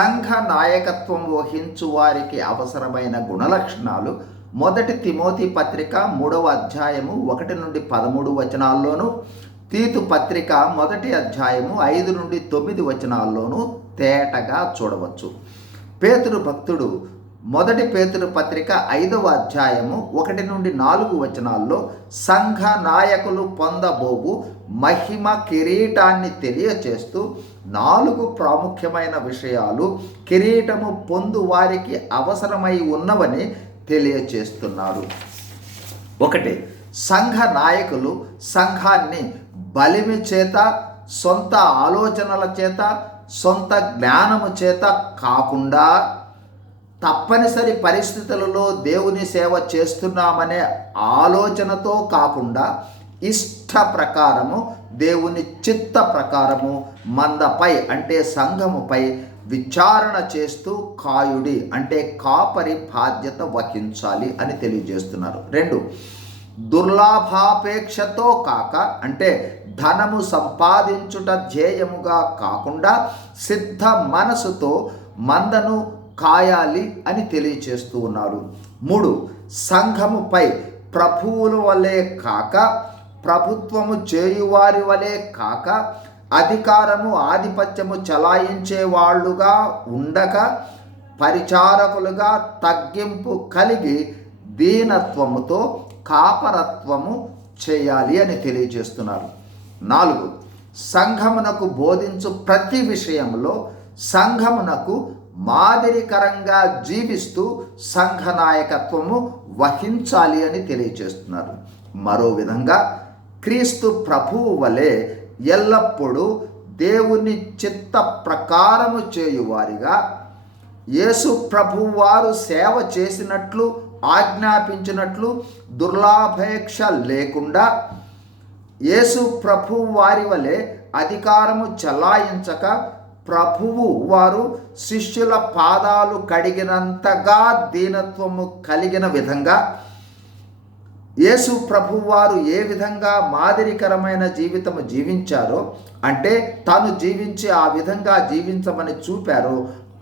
సంఘ నాయకత్వం వహించు వారికి అవసరమైన గుణలక్షణాలు 1 తిమోతి పత్రిక 3వ అధ్యాయము 1 నుండి 13 వచనాల్లోనూ, తీతు పత్రిక 1వ అధ్యాయము 5 నుండి 9 వచనాల్లోనూ తేటగా చూడవచ్చు. పేతురు భక్తుడు 1 పేతురు పత్రిక 5వ అధ్యాయము 1 నుండి 4 వచనాల్లో సంఘ నాయకులు పొందబోవు మహిమ కిరీటాన్ని తెలియచేస్తూ 4 ప్రాముఖ్యమైన విషయాలు కిరీటము పొందు వారికి అవసరమై ఉన్నవని తెలియచేస్తున్నారు. 1. సంఘ నాయకులు సంఘాన్ని బలిమి చేత, సొంత ఆలోచనల చేత, సొంత జ్ఞానము చేత కాకుండా, తప్పనిసరి పరిస్థితులలో దేవుని సేవ చేస్తున్నామనే ఆలోచనతో కాకుండా, ఇష్ట ప్రకారము, దేవుని చిత్త ప్రకారము మందపై అంటే సంఘముపై విచారణ చేస్తూ కాయుడి అంటే కాపరి బాధ్యత వహించాలి అని తెలియజేస్తున్నారు. 2. దుర్లాభాపేక్షతో కాక అంటే ధనము సంపాదించుట ధ్యేయముగా కాకుండా సిద్ధ మనసుతో మందను కాయాలి అని తెలియచేస్తూ ఉన్నారు. 3. సంఘముపై ప్రభువుల వలె కాక, ప్రభుత్వము చేయువారి వలె కాక, అధికారము ఆధిపత్యము చలాయించే వాళ్ళుగా ఉండక, పరిచారకులుగా తగ్గింపు కలిగి దీనత్వముతో కాపరత్వము చేయాలి అని తెలియజేస్తున్నారు. 4. సంఘమునకు బోధించు ప్రతి విషయంలో సంఘమునకు మాదిరికరంగా జీవిస్తూ సంఘ నాయకత్వము వహించాలి అని తెలియజేస్తున్నారు. మరో విధంగా క్రీస్తు ప్రభువు వలె ఎల్లప్పుడూ దేవుని చిత్త ప్రకారము చేయువారిగా, యేసు ప్రభువు వారు సేవ చేసినట్లు ఆజ్ఞాపించినట్లు దుర్లాభేక్ష లేకుండా, యేసు ప్రభువు వారి వలె అధికారము చలాయించక, ప్రభువు వారు శిష్యుల పాదాలు కడిగినంతగా దీనత్వము కలిగిన విధంగా, యేసు ప్రభువారు ఏ విధంగా మాదిరికరమైన జీవితము జీవించారో అంటే తాను జీవించి ఆ విధంగా జీవించమని చూపారో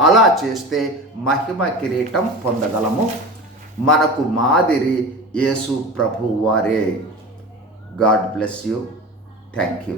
అలా చేస్తే మహిమ కిరీటం పొందగలము. మనకు మాదిరి యేసు ప్రభువారే. God bless you. Thank you.